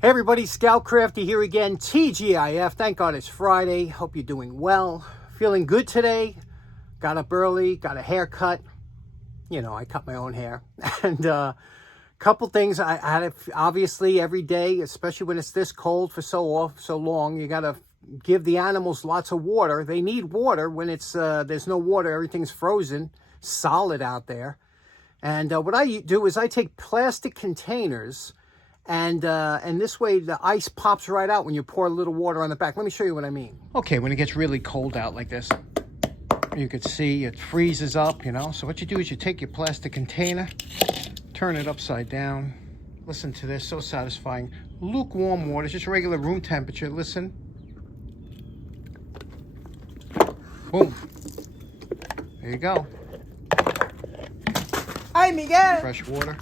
Hey everybody, Scout Crafty here again, TGIF. Thank God it's Friday. Hope you're doing well. Feeling good today. Got up early, got a haircut. You know, I cut my own hair. And couple things. I had it obviously every day, especially when it's this cold for so long. You got to give the animals lots of water. They need water when it's there's no water. Everything's frozen, solid out there. And what I do is I take plastic containers. And this way the ice pops right out when you pour a little water on the back. Let me show you what I mean. Okay, when it gets really cold out like this, you could see it freezes up, you know. So what you do is you take your plastic container, turn it upside down. Listen to this, so satisfying. Lukewarm water, just regular room temperature. Listen. Boom. There you go. Hi, Miguel. Fresh water.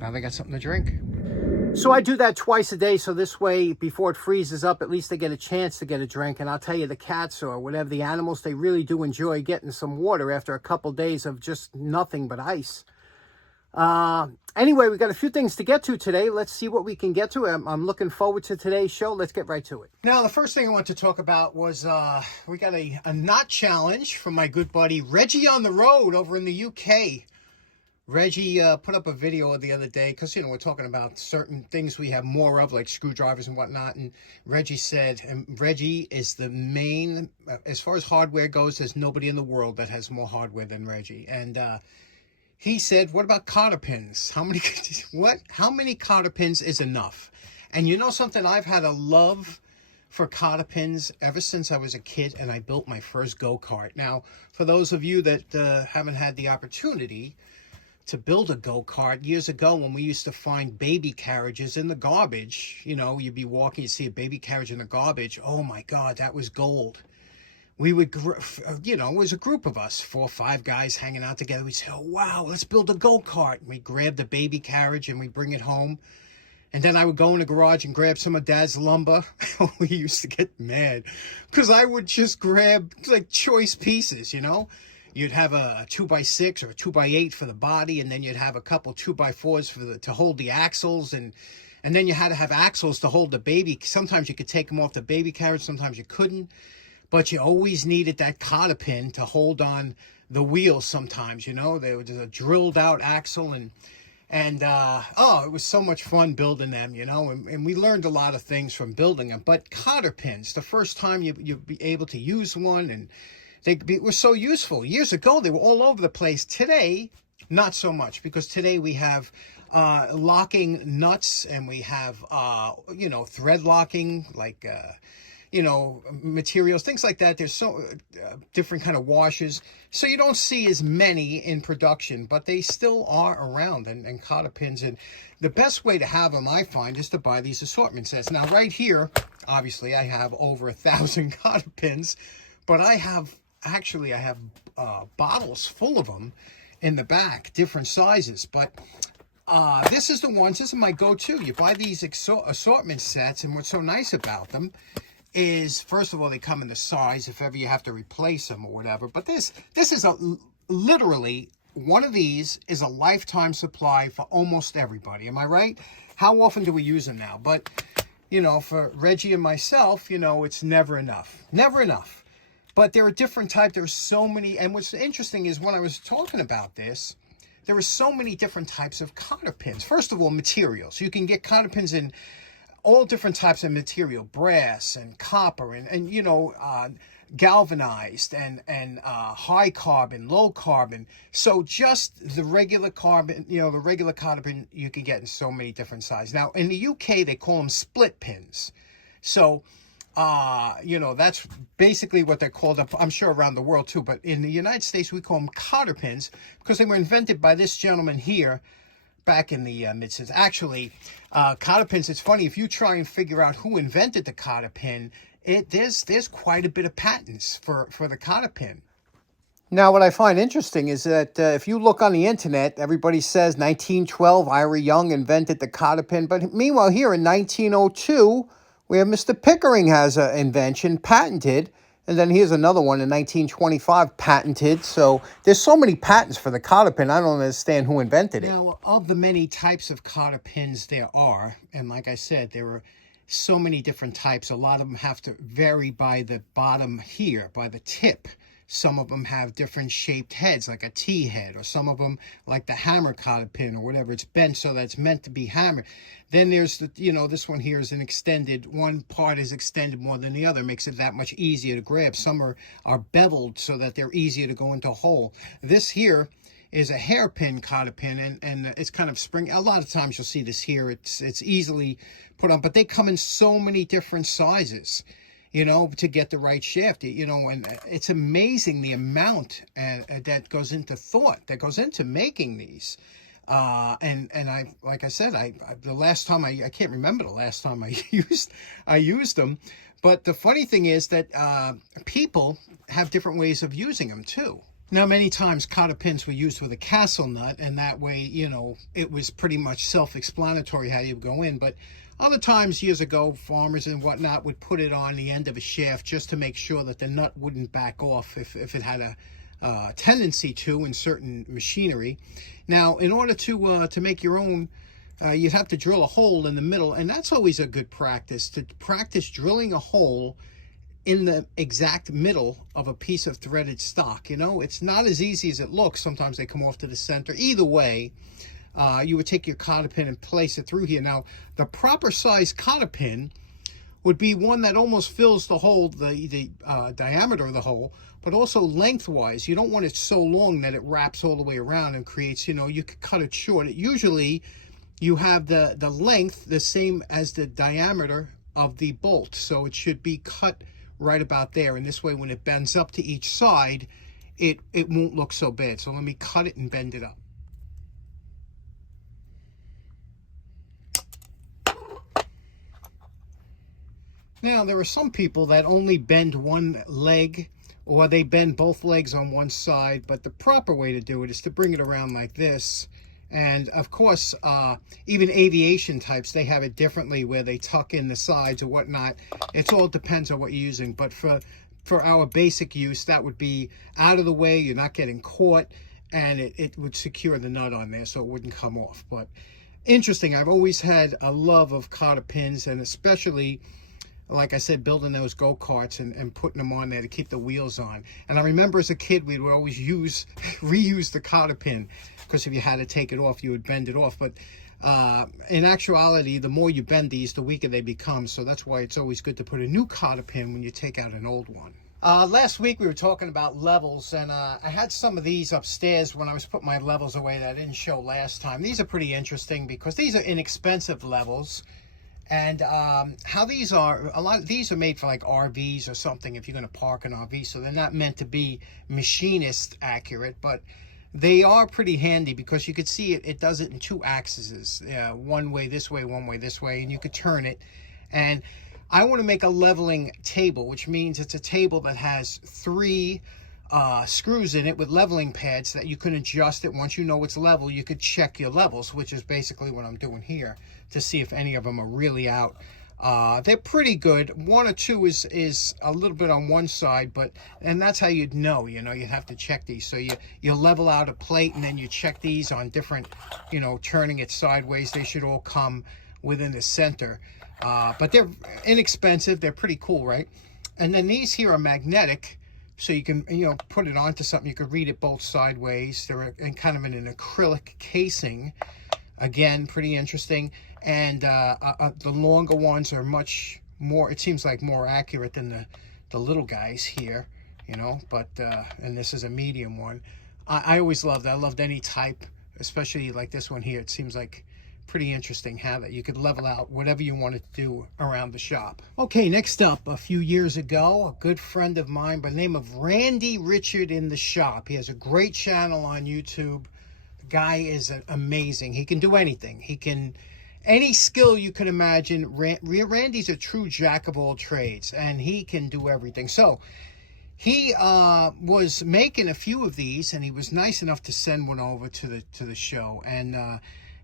Now they got something to drink. So I do that twice a day, so this way, before it freezes up, at least they get a chance to get a drink. And I'll tell you, the cats or whatever, the animals, they really do enjoy getting some water after a couple days of just nothing but ice. Anyway, we got a few things to get to today. Let's see what we can get to. I'm looking forward to today's show. Let's get right to it. Now, the first thing I want to talk about was we got a knot challenge from my good buddy Reggie on the road over in the UK. Reggie put up a video the other day because, you know, we're talking about certain things we have more of, like screwdrivers and whatnot. And Reggie said, and Reggie is the main, as far as hardware goes, there's nobody in the world that has more hardware than Reggie. And he said, what about cotter pins? How many cotter pins is enough? And you know something? I've had a love for cotter pins ever since I was a kid and I built my first go-kart. Now, for those of you that haven't had the opportunity to build a go-kart, years ago when we used to find baby carriages in the garbage, you know, you'd be walking, you'd see a baby carriage in the garbage. Oh my God, that was gold. We would, you know, it was a group of us, 4 or 5 guys hanging out together. We'd say, oh wow, let's build a go-kart. We grab the baby carriage and we bring it home. And then I would go in the garage and grab some of Dad's lumber. We used to get mad because I would just grab like choice pieces, you know. You'd have a 2x6 or a 2x8 for the body, and then you'd have a couple 2x4s for to hold the axles, and then you had to have axles to hold the baby. Sometimes you could take them off the baby carriage, sometimes you couldn't, but you always needed that cotter pin to hold on the wheels. Sometimes, you know, there was a drilled out axle, and oh, it was so much fun building them, you know, and we learned a lot of things from building them. But cotter pins, the first time you'd be able to use one, and they were so useful. Years ago, they were all over the place. Today, not so much, because today we have locking nuts, and we have, you know, thread locking, like, you know, materials, things like that. There's so different kind of washers. So you don't see as many in production, but they still are around, and cotter pins. And the best way to have them, I find, is to buy these assortment sets. Now, right here, obviously, I have over 1,000 cotter pins, but I have bottles full of them in the back, different sizes. But this is my go-to. You buy these assortment sets, and what's so nice about them is, first of all, they come in the size if ever you have to replace them or whatever. But this is literally, one of these is a lifetime supply for almost everybody. Am I right? How often do we use them now? But, you know, for Reggie and myself, you know, it's never enough. Never enough. But there are different types. There are so many. And what's interesting is when I was talking about this, there are so many different types of cotter pins. First of all, materials. You can get cotter pins in all different types of material, brass and copper and you know, galvanized and high carbon, low carbon. So just the regular carbon, you know, the regular cotter pin you can get in so many different sizes. Now, in the UK, they call them split pins. So, you know, that's basically what they're called up, I'm sure, around the world too. But in the United States, we call them cotter pins because they were invented by this gentleman here back in the mid-60s. Actually, cotter pins, it's funny, if you try and figure out who invented the cotter pin, there's quite a bit of patents for the cotter pin. Now, what I find interesting is that if you look on the internet, everybody says 1912, Ira Young invented the cotter pin. But meanwhile, here in 1902, where Mr. Pickering has an invention patented, And then here's another one in 1925, patented. So there's so many patents for the cotter pin. I don't understand who invented it. Now, of the many types of cotter pins there are, and like I said, there are so many different types. A lot of them have to vary by the bottom here, by the tip. Some of them have different shaped heads, like a T head, or some of them like the hammer cotter pin or whatever. It's bent so that's meant to be hammered. Then there's the, you know, this one here is an extended, one part is extended more than the other, makes it that much easier to grab. Some are beveled so that they're easier to go into a hole. This here is a hairpin cotter pin, and it's kind of spring. A lot of times you'll see this here. It's easily put on, but they come in so many different sizes, you know, to get the right shaft, you know, and it's amazing the amount that goes into thought, that goes into making these. And I, like I said, the last time I can't remember the last time I used them, but the funny thing is that people have different ways of using them too. Now, many times cotter pins were used with a castle nut, and that way, you know, it was pretty much self-explanatory how you go in. But other times, years ago, farmers and whatnot would put it on the end of a shaft just to make sure that the nut wouldn't back off if it had a tendency to in certain machinery. Now, in order to make your own, you'd have to drill a hole in the middle, and that's always a good practice, to practice drilling a hole in the exact middle of a piece of threaded stock. You know, it's not as easy as it looks. Sometimes they come off to the center. Either way, you would take your cotter pin and place it through here. Now, the proper size cotter pin would be one that almost fills the hole, the diameter of the hole, but also lengthwise. You don't want it so long that it wraps all the way around and creates, you know, you could cut it short. Usually, you have the length the same as the diameter of the bolt, so it should be cut right about there, and this way when it bends up to each side, it won't look so bad. So let me cut it and bend it up. Now, there are some people that only bend one leg, or they bend both legs on one side, but the proper way to do it is to bring it around like this. And of course, even aviation types, they have it differently where they tuck in the sides or whatnot. It all depends on what you're using. But for our basic use, that would be out of the way. You're not getting caught, and it would secure the nut on there so it wouldn't come off. But interesting, I've always had a love of cotter pins, and especially, like I said, building those go-karts and putting them on there to keep the wheels on. And I remember as a kid, we would always reuse the cotter pin, because if you had to take it off, you would bend it off. But in actuality, the more you bend these, the weaker they become. So that's why it's always good to put a new cotter pin when you take out an old one. Last week we were talking about levels, and I had some of these upstairs when I was putting my levels away that I didn't show last time. These are pretty interesting because these are inexpensive levels. And how these are, a lot of these are made for like RVs or something if you're going to park an RV. So they're not meant to be machinist accurate, but they are pretty handy because you could see it does it in two axes. One way this way, one way this way, and you could turn it. And I want to make a leveling table, which means it's a table that has 3 screws in it with leveling pads that you can adjust it. Once you know it's level, you could check your levels, which is basically what I'm doing here, to see if any of them are really out. They're pretty good. 1 or 2 is a little bit on one side, and that's how you'd know, you know, you'd have to check these. So you level out a plate, and then you check these on different, you know, turning it sideways. They should all come within the center. But they're inexpensive. They're pretty cool, right? And then these here are magnetic, so you can, you know, put it onto something. You could read it both sideways. They're in kind of an acrylic casing. Again, pretty interesting. And the longer ones are much more, it seems like more accurate than the little guys here, you know. But and this is a medium one. I always loved it. I loved any type, especially like this one here. It seems like pretty interesting how that you could level out whatever you wanted to do around the shop. Okay, next up, a few years ago, a good friend of mine by the name of Randy Richard in the Shop. He has a great channel on YouTube. The guy is amazing. He can do anything. He can, any skill you can imagine. Randy's a true jack of all trades, and he can do everything. So he was making a few of these, and he was nice enough to send one over to the show. And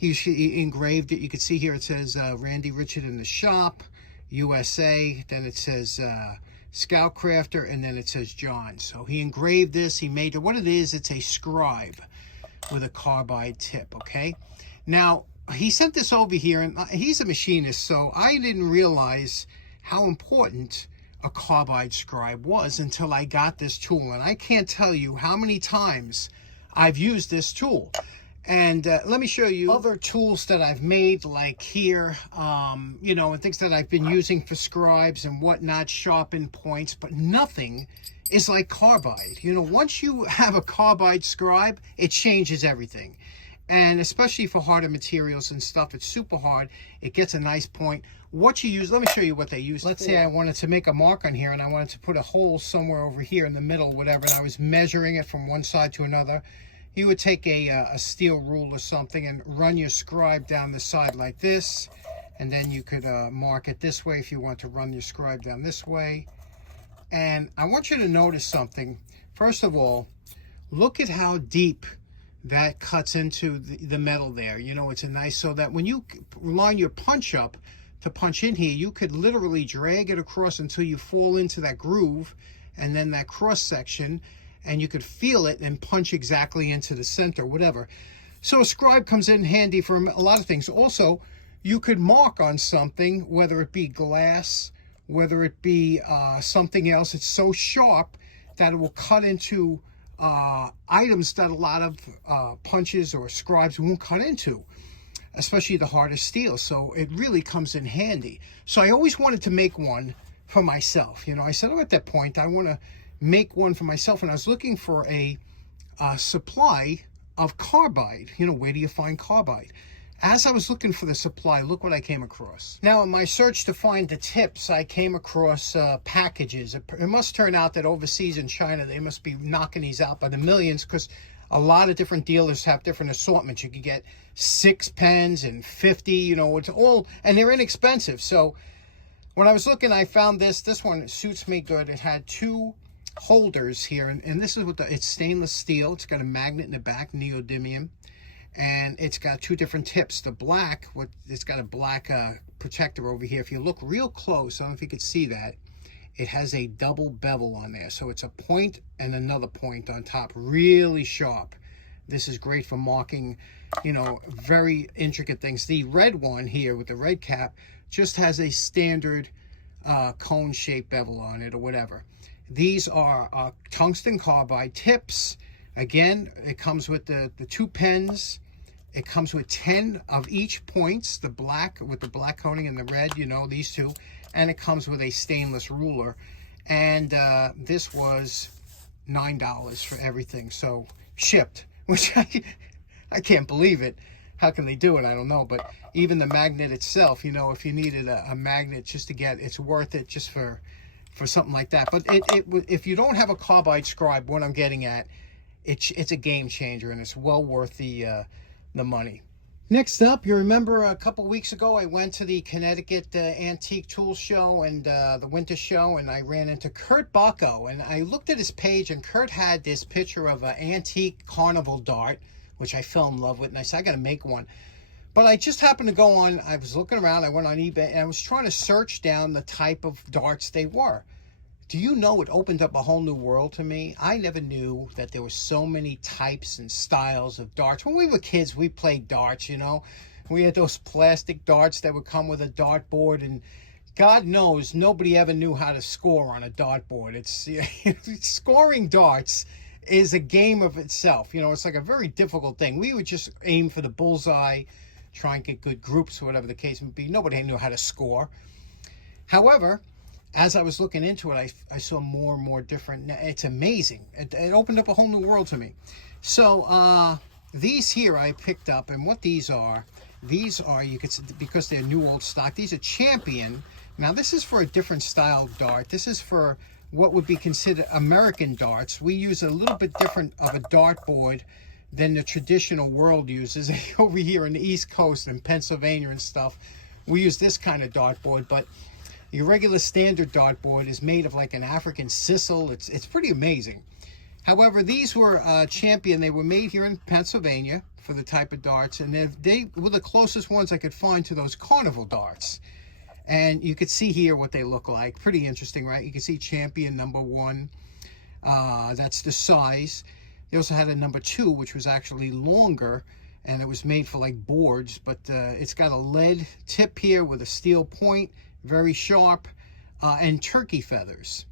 he engraved it. You can see here it says Randy Richard in the Shop, USA. Then it says Scout Crafter, and then it says John. So he engraved this, he made it. What it is, it's a Scribe with a carbide tip, okay? Now, he sent this over here, and he's a machinist, so I didn't realize how important a carbide scribe was until I got this tool. And I can't tell you how many times I've used this tool. And let me show you other tools that I've made, like here, you know, and things that I've been using for scribes and whatnot, sharpen points, but nothing is like carbide. You know, once you have a carbide scribe, it changes everything. And especially for harder materials and stuff, it's super hard. It gets a nice point. What you use, let me show you what they use. Let's say I wanted to make a mark on here and I wanted to put a hole somewhere over here in the middle, whatever, and I was measuring it from one side to another. You would take a steel rule or something and run your scribe down the side like this, and then you could mark it this way if you want to run your scribe down this way. And I want you to notice something. First of all, look at how deep that cuts into the metal there. You know, it's a nice, so that when you line your punch up to punch in here, you could literally drag it across until you fall into that groove and then that cross section, and you could feel it and punch exactly into the center, whatever. So a scribe comes in handy for a lot of things. Also, you could mark on something, whether it be glass, whether it be something else. It's so sharp that it will cut into items that a lot of punches or scribes won't cut into, especially the harder steel. So it really comes in handy. So I always wanted to make one for myself. You know, I said, oh, at that point, I want to make one for myself. And I was looking for a supply of carbide. You know, where do you find carbide? As I was looking for the supply, look what I came across. Now, in my search to find the tips, I came across packages. It must turn out that overseas in China, they must be knocking these out by the millions, because a lot of different dealers have different assortments. You could get 6 pens and 50, you know, it's all, and they're inexpensive. So when I was looking, I found this. This one suits me good. It had 2 holders here, and this is what it's stainless steel. It's got a magnet in the back, neodymium. And it's got 2 different tips. The black, it's got a black protector over here. If you look real close, I don't know if you could see that, it has a double bevel on there. So it's a point and another point on top, really sharp. This is great for marking, you know, very intricate things. The red one here with the red cap just has a standard cone-shaped bevel on it or whatever. These are tungsten carbide tips. Again, it comes with the 2 pens. It comes with 10 of each points, the black with the black coating and the red, you know, these 2. And it comes with a stainless ruler. And this was $9 for everything. So shipped, which I can't believe it. How can they do it? I don't know. But even the magnet itself, you know, if you needed a magnet just to get, it's worth it just for something like that. But if you don't have a carbide scribe, what I'm getting at, it's a game changer, and it's well worth the money. Next up, you remember a couple weeks ago I went to the Connecticut Antique Tool Show and the Winter Show, and I ran into Kurt Bacco, and I looked at his page, and Kurt had this picture of an antique carnival dart, which I fell in love with, and I said, I gotta make one. But I just happened to go on, I was looking around, I went on eBay, and I was trying to search down the type of darts they were. Do you know, it opened up a whole new world to me. I never knew that there were so many types and styles of darts. When we were kids, we played darts, you know. We had those plastic darts that would come with a dartboard, and God knows nobody ever knew how to score on a dartboard. It's scoring darts is a game of itself. You know, it's like a very difficult thing. We would just aim for the bullseye, try and get good groups, whatever the case may be. Nobody knew how to score. However, as I was looking into it, I saw more and more different. It's amazing. It opened up a whole new world to me. So these here I picked up, and what these are, you could see, because they're new old stock, these are Champion. Now this is for a different style dart. This is for what would be considered American darts. We use a little bit different of a dartboard than the traditional world uses. Over here on the East Coast in Pennsylvania and stuff, we use this kind of dartboard, but your regular standard dartboard is made of like an African sisal. It's pretty amazing. However, these were Champion. They were made here in Pennsylvania for the type of darts, and they were the closest ones I could find to those carnival darts. And you could see here what they look like. Pretty interesting, right? You can see champion number 1. That's the size. They also had a number 2, which was actually longer, and it was made for like boards, but it's got a lead tip here with a steel point, very sharp, and turkey feathers.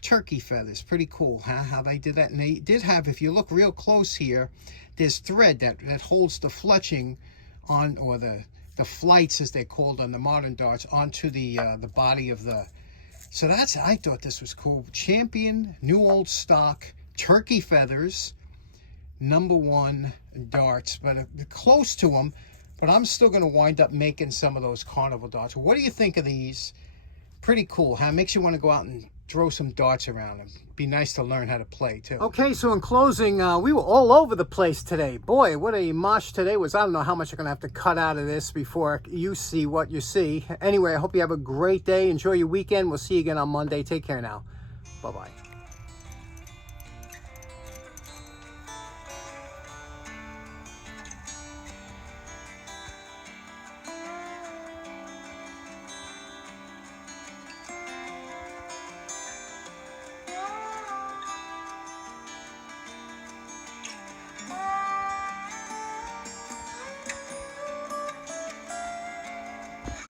Turkey feathers, pretty cool, huh? How they did that. And they did have, if you look real close here, there's thread that holds the fletching on, or the flights as they're called on the modern darts, onto the body of the. So that's, I thought this was cool. Champion, new old stock, turkey feathers, number 1 darts, but close to them. But I'm still going to wind up making some of those carnival darts. What do you think of these? Pretty cool, huh? Makes you want to go out and throw some darts around. It'd be nice to learn how to play too. Okay, so in closing, we were all over the place today. Boy, what a mosh today was. I don't know how much I'm gonna have to cut out of this before you see what you see. Anyway, I hope you have a great day. Enjoy your weekend. We'll see you again on Monday. Take care now. Bye-bye.